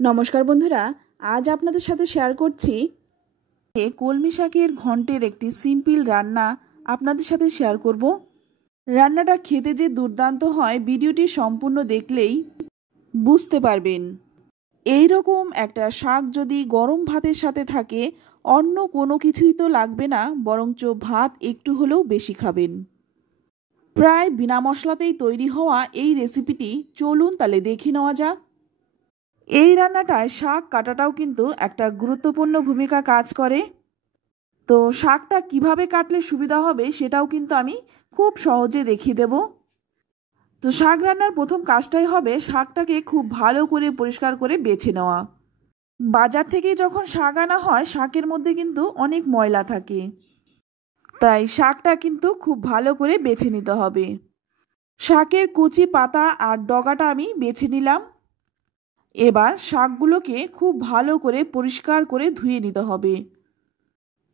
নমস্কার বন্ধুরা, আজ আপনাদের সাথে শেয়ার করছি কলমি শাকের ঘন্টের একটি সিম্পল রান্না আপনাদের সাথে শেয়ার করব। রান্নাটা খেতে যে দুর্দান্ত হয় ভিডিওটি সম্পূর্ণ দেখলেই বুঝতে পারবেন। এই রকম একটা শাক যদি গরম ভাতের সাথে থাকে অন্য কোনো কিছুই তো লাগবে না, বরঞ্চ ভাত একটু হলেও বেশি খাবেন। প্রায় বিনা মশলাতেই তৈরি হওয়া এই রেসিপিটি চলুন তাহলে দেখে নেওয়া যাক। এই রান্নাটায় শাক কাটাটাও কিন্তু একটা গুরুত্বপূর্ণ ভূমিকা কাজ করে। তো শাকটা কিভাবে কাটলে সুবিধা হবে সেটাও কিন্তু আমি খুব সহজে দেখিয়ে দেব। তো শাক রান্নার প্রথম কাজটাই হবে শাকটাকে খুব ভালো করে পরিষ্কার করে বেছে নেওয়া। বাজার থেকে যখন শাক আনা হয় শাকের মধ্যে কিন্তু অনেক ময়লা থাকে, তাই শাকটা কিন্তু খুব ভালো করে বেছে নিতে হবে। শাকের কচি পাতা আর ডগাটা আমি বেছে নিলাম। এবার শাকগুলোকে খুব ভালো করে পরিষ্কার করে ধুয়ে নিতে হবে।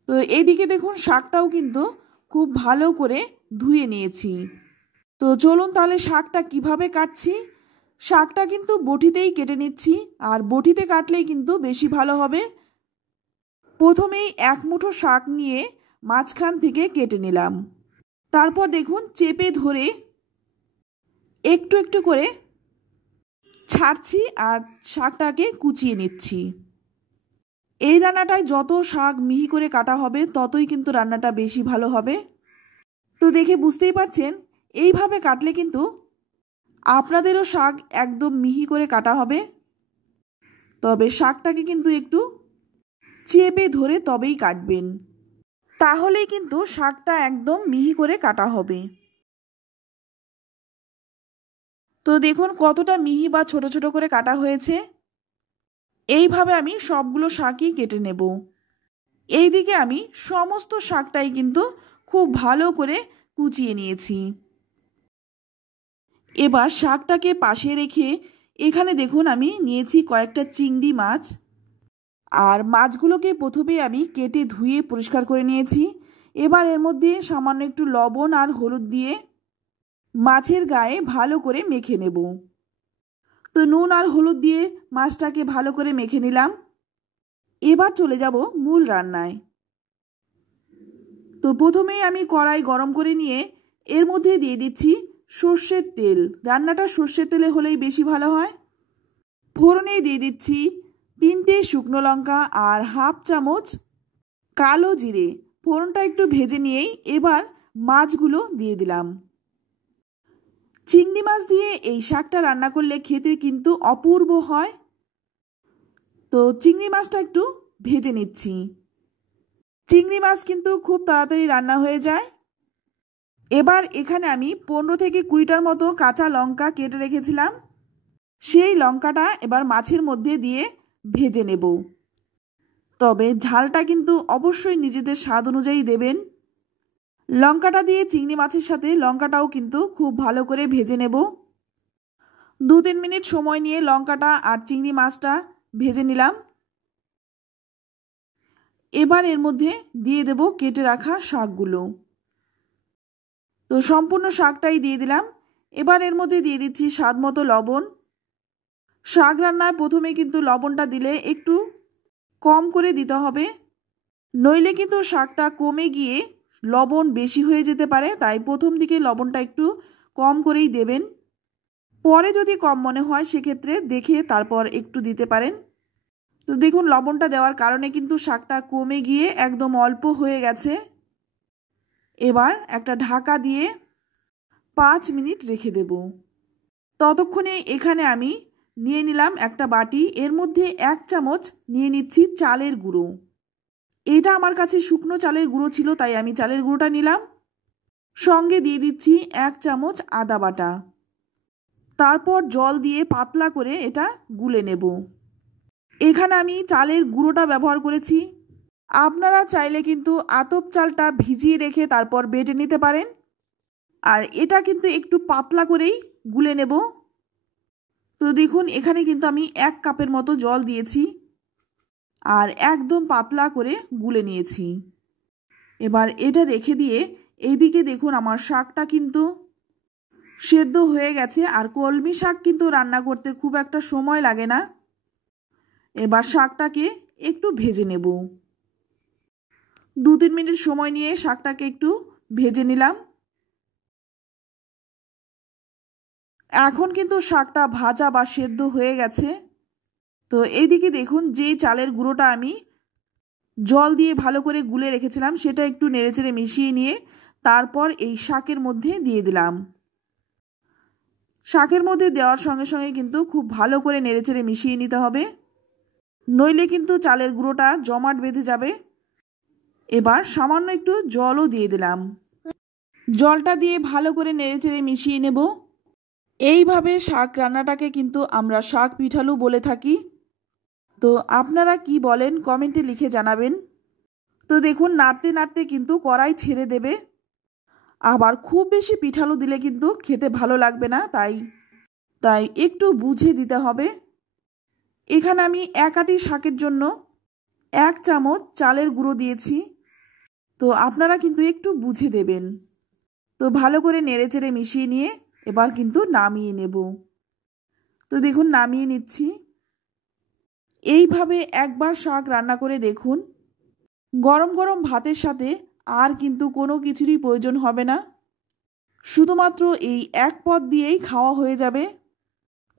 তো এইদিকে দেখুন শাকটাও কিন্তু খুব ভালো করে ধুয়ে নিয়েছি। তো চলুন তাহলে শাকটা কিভাবে কাটছি। শাকটা কিন্তু বটিতেই কেটে নিচ্ছি, আর বটিতে কাটলেই কিন্তু বেশি ভালো হবে। প্রথমেই এক মুঠো শাক নিয়ে মাঝখান থেকে কেটে নিলাম। তারপর দেখুন চেপে ধরে একটু একটু করে ছাড়ছি আর শাকটাকে কুচিয়ে নিচ্ছি। এই রান্নাটায় যত শাক মিহি করে কাটা হবে ততই কিন্তু রান্নাটা বেশি ভালো হবে। তো দেখে বুঝতেই পারছেন এইভাবে কাটলে কিন্তু আপনাদেরও শাক একদম মিহি করে কাটা হবে। তবে শাকটাকে কিন্তু একটু চেপে ধরে তবেই কাটবেন, তাহলেই কিন্তু শাকটা একদম মিহি করে কাটা হবে। তো দেখুন কতটা মিহি বা ছোট ছোট করে কাটা হয়েছে। এইভাবে আমি সবগুলো শাকই কেটে নেব। এইদিকে আমি সমস্ত শাকটাই কিন্তু খুব ভালো করে কুচিয়ে নিয়েছি। এবার শাকটাকে পাশে রেখে এখানে দেখুন আমি নিয়েছি কয়েকটা চিংড়ি মাছ। আর মাছগুলোকে প্রথমে আমি কেটে ধুয়ে পরিষ্কার করে নিয়েছি। এবার এর মধ্যে সামান্য একটু লবণ আর হলুদ দিয়ে মাছের গায়ে ভালো করে মেখে নেব। তো নুন আর হলুদ দিয়ে মাছটাকে ভালো করে মেখে নিলাম। এবার চলে যাব মূল রান্নায়। তো প্রথমেই আমি কড়াই গরম করে নিয়ে এর মধ্যে দিয়ে দিচ্ছি সর্ষের তেল। রান্নাটা সর্ষের তেলে হলেই বেশি ভালো হয়। ফোড়নে দিয়ে দিচ্ছি 3টে শুকনো লঙ্কা আর হাফ চামচ কালো জিরে। ফোড়নটা একটু ভেজে নিয়েই এবার মাছগুলো দিয়ে দিলাম। চিংড়ি মাছ দিয়ে এই শাকটা রান্না করলে খেতে কিন্তু অপূর্ব হয়। তো চিংড়ি মাছটা একটু ভেজে নিচ্ছি। চিংড়ি মাছ কিন্তু খুব তাড়াতাড়ি রান্না হয়ে যায়। এবার এখানে আমি 15 থেকে 20টার মতো কাঁচা লঙ্কা কেটে রেখেছিলাম, সেই লঙ্কাটা এবার মাছের মধ্যে দিয়ে ভেজে নেব। তবে ঝালটা কিন্তু অবশ্যই নিজেদের স্বাদ অনুযায়ী দেবেন। লঙ্কাটা দিয়ে চিংড়ি মাছের সাথে লঙ্কাটাও কিন্তু খুব ভালো করে ভেজে নেব। 2-3 মিনিট সময় নিয়ে লঙ্কাটা আর চিংড়ি মাছটা ভেজে নিলাম। এবার এর মধ্যে দিয়ে দেব কেটে রাখা শাকগুলো। তো সম্পূর্ণ শাকটাই দিয়ে দিলাম। এবার এর মধ্যে দিয়ে দিচ্ছি স্বাদ মতো লবণ। শাক রান্নায় প্রথমে কিন্তু লবণটা দিলে একটু কম করে দিতে হবে, নইলে কিন্তু শাকটা কমে গিয়ে লবণ বেশি হয়ে যেতে পারে। তাই প্রথম দিকে লবণটা একটু কম করেই দেবেন। পরে যদি কম মনে হয় সেক্ষেত্রে দেখে তারপর একটু দিতে পারেন। তো দেখুন লবণটা দেওয়ার কারণে কিন্তু শাকটা কমে গিয়ে একদম অল্প হয়ে গেছে। এবার একটা ঢাকা দিয়ে 5 মিনিট রেখে দেব। ততক্ষণে এখানে আমি নিয়ে নিলাম একটা বাটি। এর মধ্যে 1 চামচ নিয়ে নিচ্ছি চালের গুঁড়ো। এটা আমার কাছে শুকনো চালের গুঁড়ো ছিল, তাই আমি চালের গুঁড়োটা নিলাম। সঙ্গে দিয়ে দিচ্ছি 1 চামচ আদা বাটা। তারপর জল দিয়ে পাতলা করে এটা গুলে নেব। এখানে আমি চালের গুঁড়োটা ব্যবহার করেছি। আপনারা চাইলে কিন্তু আতপ চালটা ভিজিয়ে রেখে তারপর বেটে নিতে পারেন। আর এটা কিন্তু একটু পাতলা করেই গুলে নেব। তো দেখুন এখানে কিন্তু আমি 1 কাপের মতো জল দিয়েছি আর একদম পাতলা করে গুলে নিয়েছি। এবার এটা রেখে দিয়ে এইদিকে দেখুন আমার শাকটা কিন্তু সেদ্ধ হয়ে গেছে। আর কলমি শাক কিন্তু রান্না করতে খুব একটা সময় লাগে না। এবার শাকটাকে একটু ভেজে নেব। 2-3 মিনিট সময় নিয়ে শাকটাকে একটু ভেজে নিলাম। এখন কিন্তু শাকটা ভাজা বা সেদ্ধ হয়ে গেছে। তো এইদিকে দেখুন, যে চালের গুঁড়োটা আমি জল দিয়ে ভালো করে গুলে রেখেছিলাম সেটা একটু নেড়েচেড়ে মিশিয়ে নিয়ে তারপর এই শাকের মধ্যে দিয়ে দিলাম। শাকের মধ্যে দেওয়ার সঙ্গে সঙ্গে কিন্তু খুব ভালো করে নেড়েচেড়ে মিশিয়ে নিতে হবে, নইলে কিন্তু চালের গুঁড়োটা জমাট বেঁধে যাবে। এবার সামান্য একটু জলও দিয়ে দিলাম। জলটা দিয়ে ভালো করে নেড়েচেড়ে মিশিয়ে নেব। এইভাবে শাক রান্নাটাকে কিন্তু আমরা শাক পিঠালু বলে থাকি। তো আপনারা কি বলেন কমেন্টে লিখে জানাবেন। তো দেখুন, নাড়তে নাড়তে কিন্তু কড়াই ছেড়ে দেবে। আবার খুব বেশি পিঠালু দিলে কিন্তু খেতে ভালো লাগবে না, তাই একটু বুঝে দিতে হবে। এখানে আমি 1 আঁটি শাকের জন্য 1 চামচ চালের গুঁড়ো দিয়েছি। তো আপনারা কিন্তু একটু বুঝে দেবেন। তো ভালো করে নেড়েচেড়ে মিশিয়ে নিয়ে এবার কিন্তু নামিয়ে নেব। তো দেখুন, নামিয়ে নিচ্ছি। এইভাবে একবার শাক রান্না করে দেখুন, গরম গরম ভাতের সাথে আর কিন্তু কোনো কিছুরই প্রয়োজন হবে না, শুধুমাত্র এই এক পদ দিয়েই খাওয়া হয়ে যাবে।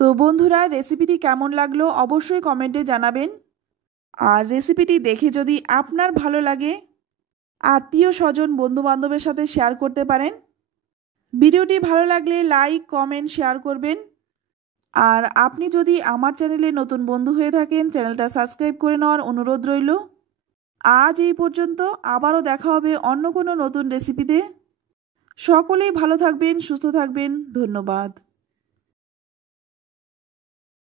তো বন্ধুরা, রেসিপিটি কেমন লাগলো অবশ্যই কমেন্টে জানাবেন। আর রেসিপিটি দেখে যদি আপনার ভালো লাগে, আত্মীয় স্বজন বন্ধুবান্ধবের সাথে শেয়ার করতে পারেন। ভিডিওটি ভালো লাগলে লাইক কমেন্ট শেয়ার করবেন। আর আপনি যদি আমার চ্যানেলে নতুন বন্ধু হয়ে থাকেন, চ্যানেলটা সাবস্ক্রাইব করে নেওয়ার অনুরোধ রইল। আজ এই পর্যন্ত, আবারও দেখা হবে অন্য কোনো নতুন রেসিপিতে। সকলেই ভালো থাকবেন, সুস্থ থাকবেন। ধন্যবাদ।